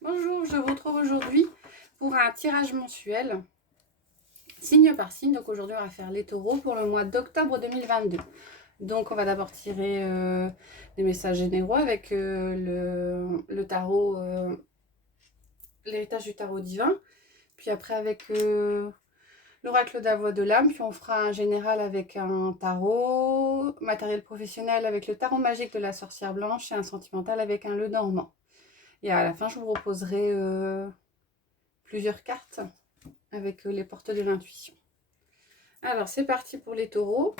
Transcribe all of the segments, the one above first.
Bonjour, je vous retrouve aujourd'hui pour un tirage mensuel, signe par signe. Donc aujourd'hui, on va faire les taureaux pour le mois d'octobre 2022. Donc on va d'abord tirer des messages généraux avec le tarot, l'héritage du tarot divin. Puis après avec l'oracle de la voix de l'âme. Puis on fera un général avec un tarot, matériel professionnel avec le tarot magique de la sorcière blanche et un sentimental avec un le normand. Et à la fin, je vous proposerai plusieurs cartes avec les portes de l'intuition. Alors, c'est parti pour les taureaux.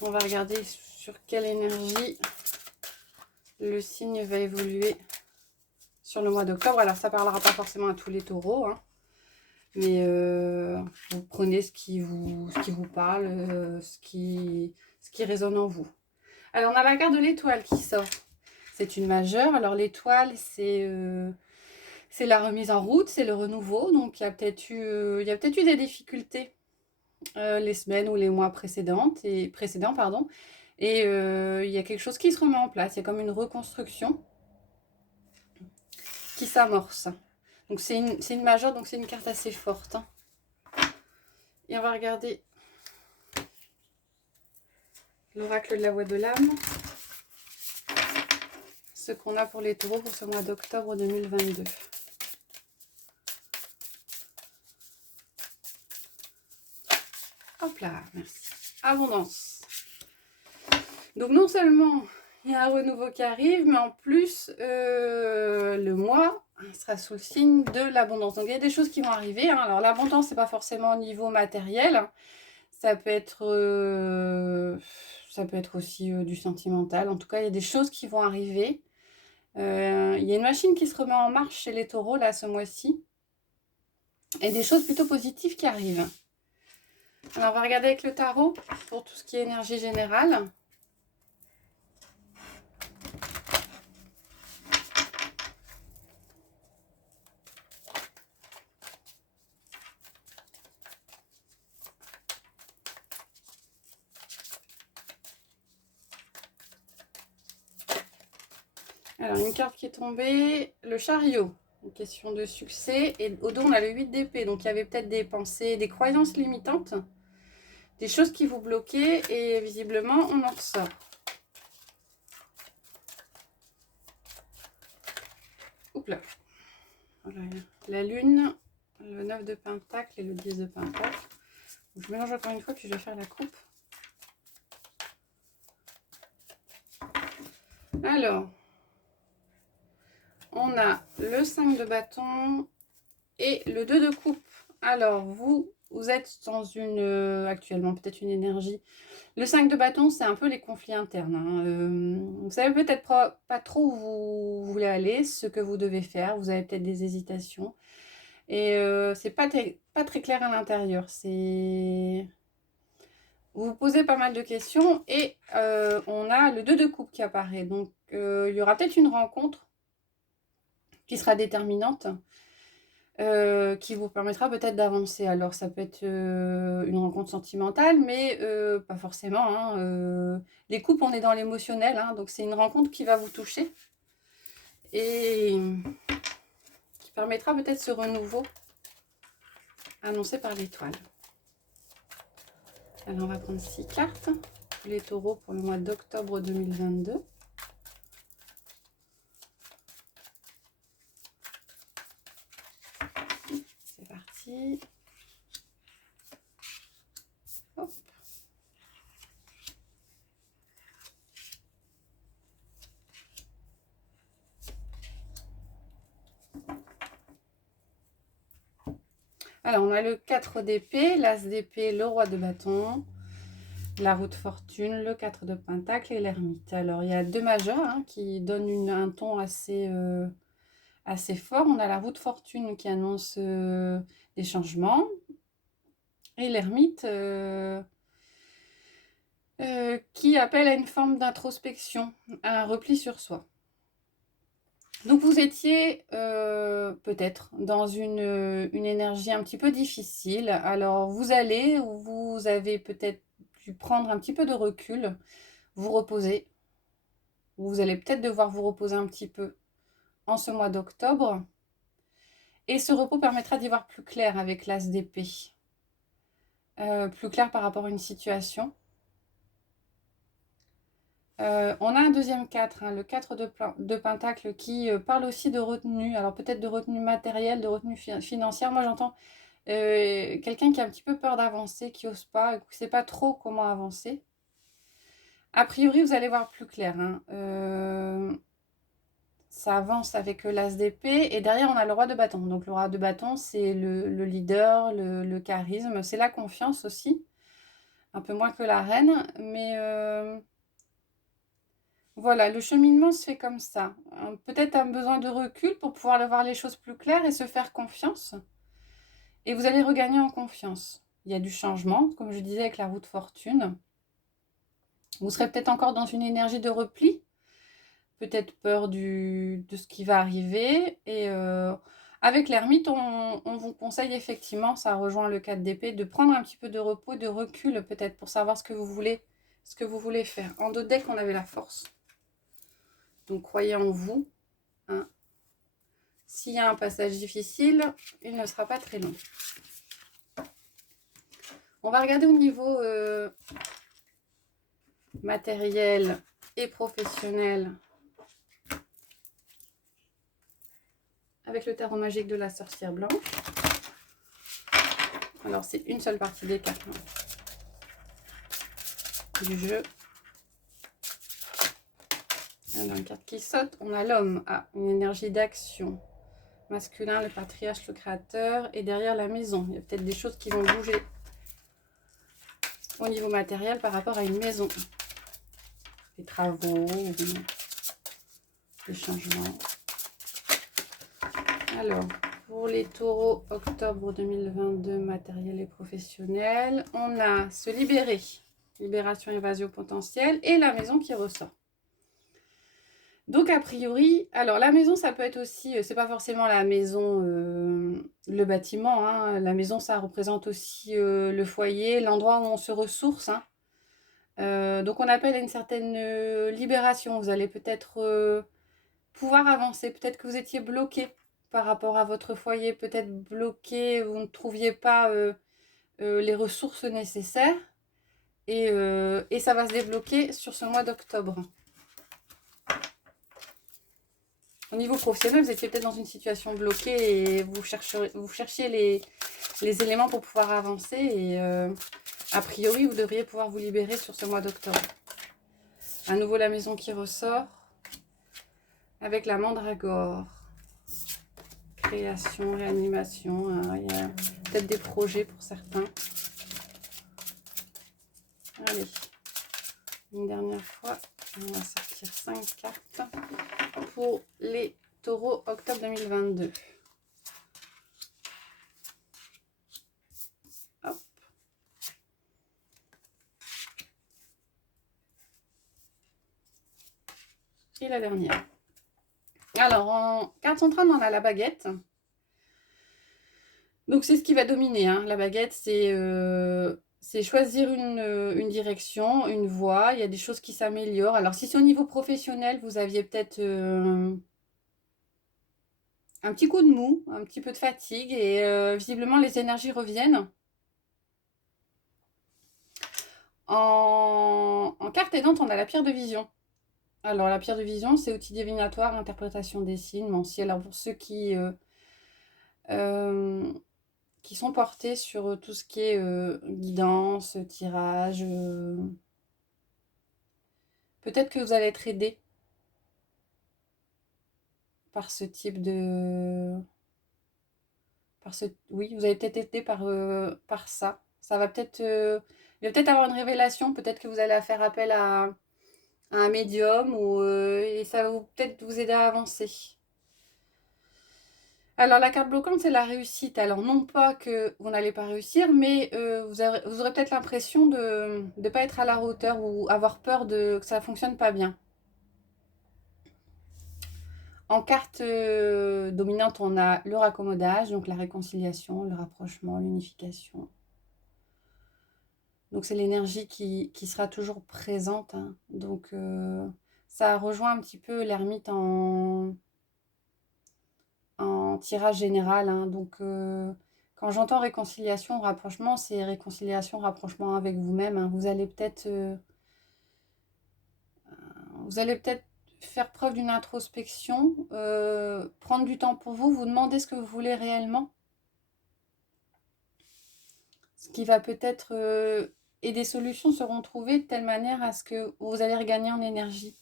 On va regarder sur quelle énergie le signe va évoluer sur le mois d'octobre. Alors, ça ne parlera pas forcément à tous les taureaux, hein, mais vous prenez ce qui vous parle, ce qui résonne en vous. Alors, on a la carte de l'étoile qui sort. C'est une majeure. Alors, l'étoile, c'est la remise en route, c'est le renouveau. Donc, il y a peut-être eu des difficultés les semaines ou les mois précédents, et il y a quelque chose qui se remet en place. Il y a comme une reconstruction qui s'amorce. Donc c'est une majeure, donc c'est une carte assez forte, hein. Et on va regarder l'oracle de la voix de l'âme, ce qu'on a pour les taureaux pour ce mois d'octobre 2022. Hop là, merci. Abondance. Donc non seulement il y a un renouveau qui arrive, mais en plus le mois sera sous le signe de l'abondance. Donc il y a des choses qui vont arriver, hein. Alors l'abondance, c'est pas forcément au niveau matériel, ça peut être aussi du sentimental. En tout cas, il y a des choses qui vont arriver. Il y a une machine qui se remet en marche chez les taureaux là ce mois-ci, et des choses plutôt positives qui arrivent. Alors on va regarder avec le tarot pour tout ce qui est énergie générale. Alors, une carte qui est tombée, le chariot, une question de succès. Et au dos, on a le 8 d'épée. Donc, il y avait peut-être des pensées, des croyances limitantes, des choses qui vous bloquaient. Et visiblement, on en ressort. Oups là. Voilà, la lune, le 9 de pentacle et le 10 de pentacle. Donc, je mélange encore une fois, puis je vais faire la coupe. Alors, on a le 5 de bâton et le 2 de coupe. Alors, vous êtes dans actuellement peut-être une énergie. Le 5 de bâton, c'est un peu les conflits internes, hein. Vous savez peut-être pas trop où vous voulez aller, ce que vous devez faire. Vous avez peut-être des hésitations. Et c'est pas très clair à l'intérieur. Vous vous posez pas mal de questions et on a le 2 de coupe qui apparaît. Donc, il y aura peut-être une rencontre qui sera déterminante. Qui vous permettra peut-être d'avancer. Alors ça peut être une rencontre sentimentale, mais pas forcément, hein. Les couples, on est dans l'émotionnel, hein, donc c'est une rencontre qui va vous toucher et qui permettra peut-être ce renouveau annoncé par l'étoile. Alors on va prendre 6 cartes, les taureaux pour le mois d'octobre 2022. C'est parti. Hop. Alors, on a le 4 d'épée, l'as d'épée, le roi de bâton, la roue de fortune, le 4 de pentacle et l'ermite. Alors, il y a deux majeurs, hein, qui donnent un ton assez fort. On a la roue de fortune qui annonce des changements et l'ermite qui appelle à une forme d'introspection, à un repli sur soi. Donc vous étiez peut-être dans une énergie un petit peu difficile. Alors vous avez peut-être dû prendre un petit peu de recul, vous reposer, Vous allez peut-être devoir vous reposer un petit peu en ce mois d'octobre. Et ce repos permettra d'y voir plus clair avec l'as d'épée. Plus clair par rapport à une situation. On a un deuxième 4, hein, le 4 de Pentacle, qui parle aussi de retenue. Alors peut-être de retenue matérielle, de retenue financière. Moi j'entends quelqu'un qui a un petit peu peur d'avancer, qui n'ose pas, qui ne sait pas trop comment avancer. A priori, vous allez voir plus clair. Hein. Ça avance avec l'as d'épée. Et derrière, on a le roi de bâton. Donc le roi de bâton, c'est le leader, le charisme. C'est la confiance aussi. Un peu moins que la reine. Mais voilà, le cheminement se fait comme ça. Peut-être un besoin de recul pour pouvoir voir les choses plus claires et se faire confiance. Et vous allez regagner en confiance. Il y a du changement, comme je disais avec la roue de fortune. Vous serez peut-être encore dans une énergie de repli. Peut-être peur de ce qui va arriver. Et avec l'ermite, on vous conseille effectivement, ça rejoint le 4 d'épée, de prendre un petit peu de repos, de recul peut-être pour savoir ce que vous voulez faire. En dos de deck, on avait la force. Donc croyez en vous. Hein. S'il y a un passage difficile, il ne sera pas très long. On va regarder au niveau matériel et professionnel avec le tarot magique de la sorcière blanche. Alors c'est une seule partie des cartes du jeu. Alors une carte qui saute, on a l'homme, une énergie d'action. Masculin, le patriarche, le créateur, et derrière la maison. Il y a peut-être des choses qui vont bouger au niveau matériel par rapport à une maison. Des travaux, des changements. Alors, pour les taureaux, octobre 2022, matériel et professionnel, on a se libérer, libération, évasion potentielle, et la maison qui ressort. Donc, a priori, alors la maison, ça peut être aussi, c'est pas forcément la maison, le bâtiment, hein, la maison, ça représente aussi le foyer, l'endroit où on se ressource. Hein. Donc, on appelle à une certaine libération. Vous allez peut-être pouvoir avancer, peut-être que vous étiez bloqué par rapport à votre foyer, peut-être bloqué, vous ne trouviez pas les ressources nécessaires, et ça va se débloquer sur ce mois d'octobre. Au niveau professionnel, vous étiez peut-être dans une situation bloquée et vous cherchiez les éléments pour pouvoir avancer, et a priori, vous devriez pouvoir vous libérer sur ce mois d'octobre. À nouveau, la maison qui ressort avec la mandragore. Création, réanimation, hein, il y a peut-être des projets pour certains. Allez, une dernière fois, on va sortir 5 cartes pour les taureaux octobre 2022. Hop. Et la dernière. Alors, en carte centrale, on a la baguette. Donc, c'est ce qui va dominer. Hein. La baguette, c'est choisir une direction, une voie. Il y a des choses qui s'améliorent. Alors, si c'est au niveau professionnel, vous aviez peut-être un petit coup de mou, un petit peu de fatigue, et visiblement, les énergies reviennent. En carte aidante, on a la pierre de vision. Alors, la pierre de vision, c'est outil divinatoire, interprétation des signes, mensier. Alors, pour ceux qui sont portés sur tout ce qui est guidance, tirage, peut-être que vous allez être aidé par ce type de... Oui, vous allez peut-être être aidé par ça. Ça va peut-être... il va peut-être avoir une révélation, peut-être que vous allez faire appel à un médium, et ça va peut-être vous aider à avancer. Alors, la carte bloquante, c'est la réussite. Alors, non pas que vous n'allez pas réussir, mais vous aurez peut-être l'impression de ne pas être à la hauteur, ou avoir peur que ça ne fonctionne pas bien. En carte dominante, on a le raccommodage, donc la réconciliation, le rapprochement, l'unification. Donc, c'est l'énergie qui sera toujours présente. Hein. Donc, Ça rejoint un petit peu l'ermite en tirage général, hein. Donc, quand j'entends réconciliation, rapprochement, c'est réconciliation, rapprochement avec vous-même, hein. Vous allez peut-être faire preuve d'une introspection, prendre du temps pour vous, vous demander ce que vous voulez réellement. Ce qui va peut-être... et des solutions seront trouvées de telle manière à ce que vous allez regagner en énergie.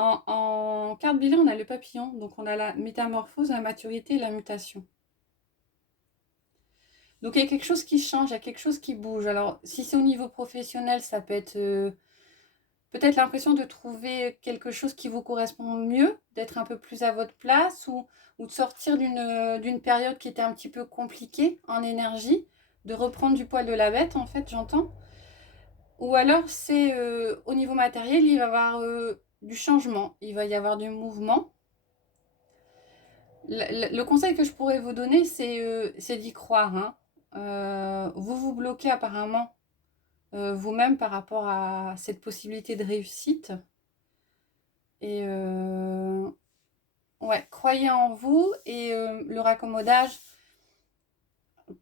En carte bilan, on a le papillon, donc on a la métamorphose, la maturité et la mutation. Donc il y a quelque chose qui change, il y a quelque chose qui bouge. Alors si c'est au niveau professionnel, ça peut être peut-être l'impression de trouver quelque chose qui vous correspond mieux, d'être un peu plus à votre place ou de sortir d'une période qui était un petit peu compliquée en énergie, de reprendre du poil de la bête en fait, j'entends. Ou alors c'est au niveau matériel, il va y avoir du changement, il va y avoir du mouvement. Le conseil que je pourrais vous donner, c'est d'y croire, hein. Vous vous bloquez apparemment vous-même par rapport à cette possibilité de réussite. Et ouais, croyez en vous. Et le raccommodage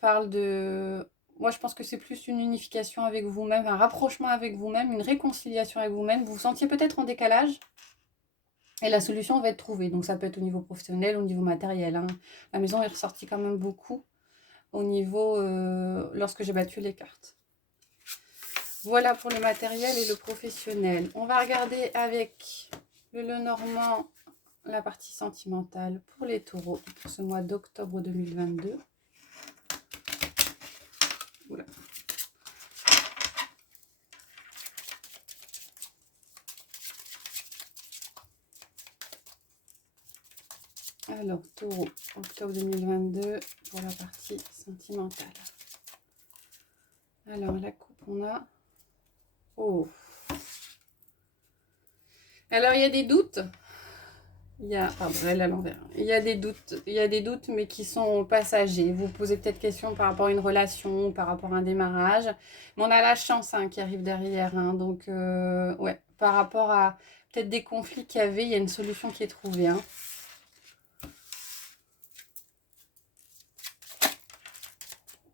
parle de... Moi, je pense que c'est plus une unification avec vous-même, un rapprochement avec vous-même, une réconciliation avec vous-même. Vous vous sentiez peut-être en décalage et la solution va être trouvée. Donc, ça peut être au niveau professionnel, au niveau matériel, hein. La maison est ressortie quand même beaucoup au niveau... lorsque j'ai battu les cartes. Voilà pour le matériel et le professionnel. On va regarder avec le Lenormand la partie sentimentale pour les taureaux pour ce mois d'octobre 2022. Oula. Alors, taureau, octobre 2022 pour la partie sentimentale. Alors, la coupe, on a... Oh. Alors, il y a des doutes. Pardon, elle est à l'envers. Il y a des doutes, mais qui sont passagers. Vous posez peut-être question par rapport à une relation, par rapport à un démarrage. Mais on a la chance hein, qui arrive derrière. Hein. Donc, ouais, par rapport à peut-être des conflits qu'il y avait, il y a une solution qui est trouvée. Hein.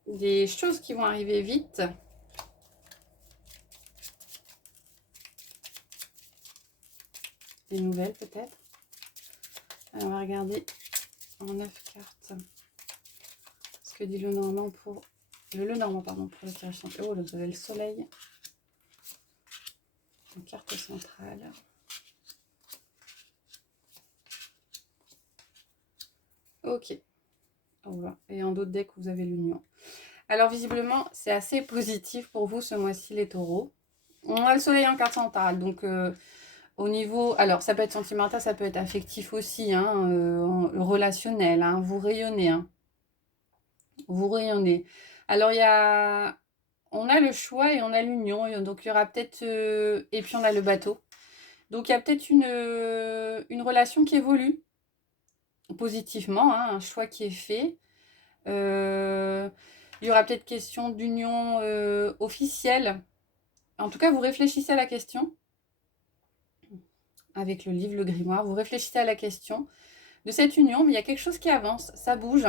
Des choses qui vont arriver vite. Des nouvelles peut-être. Alors, on va regarder en 9 cartes ce que dit le Normand pour le tirage central. Oh, vous avez le soleil. Une carte centrale. Ok. Voilà. Et en d'autres decks, vous avez l'union. Alors, visiblement, c'est assez positif pour vous ce mois-ci, les taureaux. On a le soleil en carte centrale. Donc, au niveau... Alors, ça peut être sentimental, ça peut être affectif aussi. Hein, relationnel. Hein, vous rayonnez. Hein. Vous rayonnez. Alors, on a le choix et on a l'union. Donc, il y aura peut-être... et puis, on a le bateau. Donc, il y a peut-être une relation qui évolue positivement. Hein, un choix qui est fait. Il y aura peut-être question d'union officielle. En tout cas, vous réfléchissez à la question. Avec le livre, le grimoire, vous réfléchissez à la question de cette union. Mais il y a quelque chose qui avance. Ça bouge.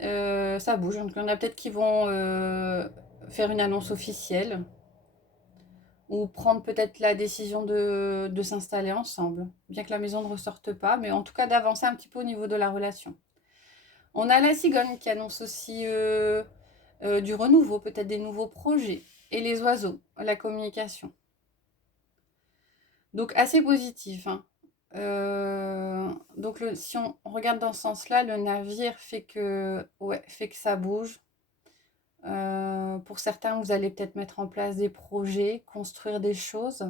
Ça bouge. Donc, il y en a peut-être qui vont faire une annonce officielle. Ou prendre peut-être la décision de s'installer ensemble. Bien que la maison ne ressorte pas. Mais en tout cas, d'avancer un petit peu au niveau de la relation. On a la cigogne qui annonce aussi du renouveau, peut-être des nouveaux projets. Et les oiseaux, la communication. Donc assez positif. Hein. Donc si on regarde dans ce sens-là, le navire fait que ça bouge. Pour certains, vous allez peut-être mettre en place des projets, construire des choses.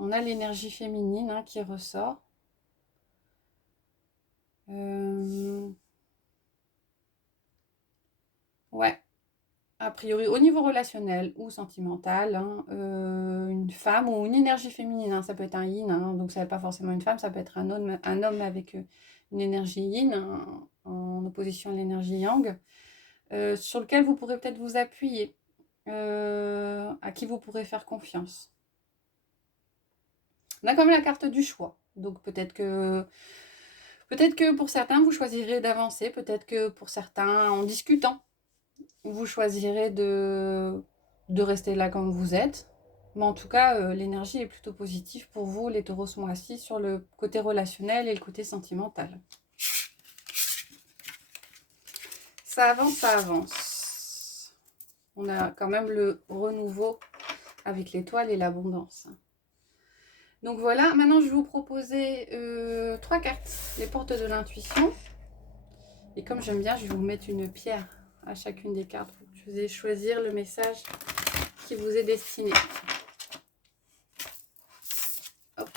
On a l'énergie féminine hein, qui ressort. Ouais. A priori, au niveau relationnel ou sentimental, hein, une femme ou une énergie féminine, hein, ça peut être un yin, hein, donc ça n'est pas forcément une femme, ça peut être un homme avec une énergie yin hein, en opposition à l'énergie yang, sur lequel vous pourrez peut-être vous appuyer. à qui vous pourrez faire confiance. On a quand même la carte du choix. Donc peut-être que pour certains, vous choisirez d'avancer. Peut-être que pour certains, en discutant, vous choisirez de rester là comme vous êtes. Mais en tout cas, l'énergie est plutôt positive pour vous, les taureaux, ce mois-ci, sur le côté relationnel et le côté sentimental. Ça avance, ça avance. On a quand même le renouveau avec l'étoile et l'abondance. Donc voilà, maintenant je vais vous proposer 3 cartes, les portes de l'intuition. Et comme j'aime bien, je vais vous mettre une pierre à chacune des cartes pour que vous ayez choisir le message qui vous est destiné. Hop.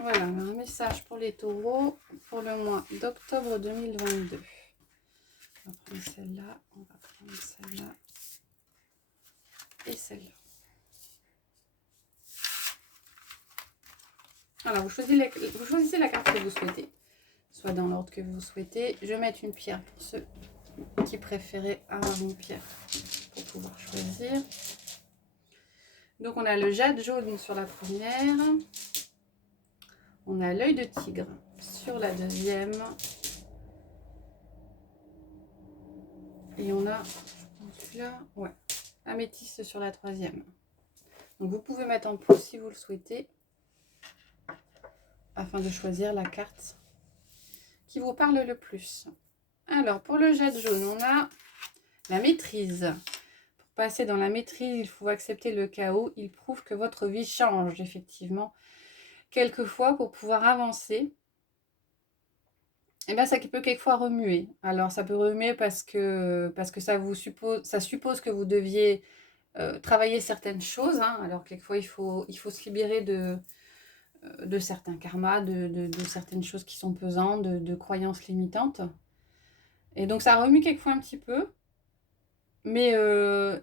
Voilà, un message pour les taureaux pour le mois d'octobre 2022. On va prendre celle-là, on va prendre celle-là et celle-là. Alors, vous choisissez la carte que vous souhaitez, soit dans l'ordre que vous souhaitez. Je vais mettre une pierre pour ceux qui préféraient avoir une pierre pour pouvoir choisir. Donc, on a le jade jaune sur la première. On a l'œil de tigre sur la deuxième. Et on a, celui-là, ouais, améthyste sur la troisième. Donc, vous pouvez mettre en plus si vous le souhaitez, afin de choisir la carte qui vous parle le plus. Alors, pour le jade jaune, on a la maîtrise. Pour passer dans la maîtrise, il faut accepter le chaos. Il prouve que votre vie change, effectivement. Quelquefois, pour pouvoir avancer, eh bien, ça peut quelquefois remuer. Alors, ça peut remuer parce que ça suppose que vous deviez travailler certaines choses. Hein. Alors, quelquefois, il faut se libérer de certains karmas, de certaines choses qui sont pesantes, de croyances limitantes. Et donc, ça remue quelquefois un petit peu. Mais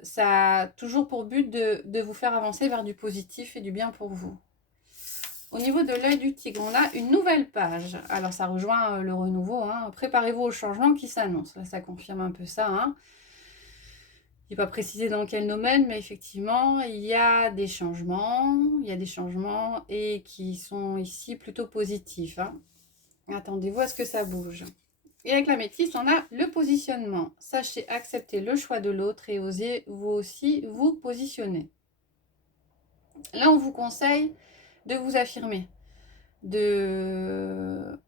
ça a toujours pour but de vous faire avancer vers du positif et du bien pour vous. Au niveau de l'œil du tigre, on a une nouvelle page. Alors, ça rejoint le renouveau. Hein. Préparez-vous au changement qui s'annonce. Là, ça confirme un peu ça. Hein. Il n'est pas précisé dans quel domaine, mais effectivement, il y a des changements. Il y a des changements et qui sont ici plutôt positifs. Hein. Attendez-vous à ce que ça bouge. Et avec la métisse, on a le positionnement. Sachez accepter le choix de l'autre et osez vous aussi vous positionner. Là, on vous conseille de vous affirmer.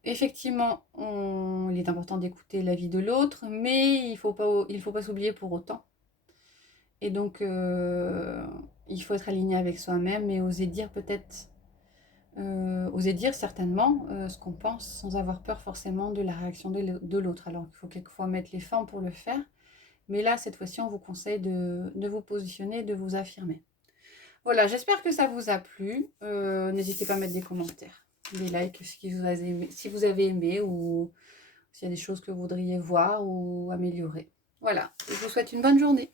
Effectivement, il est important d'écouter l'avis de l'autre, mais il faut pas s'oublier pour autant. Et donc, il faut être aligné avec soi-même et oser dire peut-être, oser dire certainement ce qu'on pense sans avoir peur forcément de la réaction de l'autre. Alors il faut quelquefois mettre les formes pour le faire, mais là, cette fois-ci, on vous conseille de vous positionner, de vous affirmer. Voilà, j'espère que ça vous a plu. N'hésitez pas à mettre des commentaires, des likes si vous avez aimé ou s'il y a des choses que vous voudriez voir ou améliorer. Voilà, je vous souhaite une bonne journée.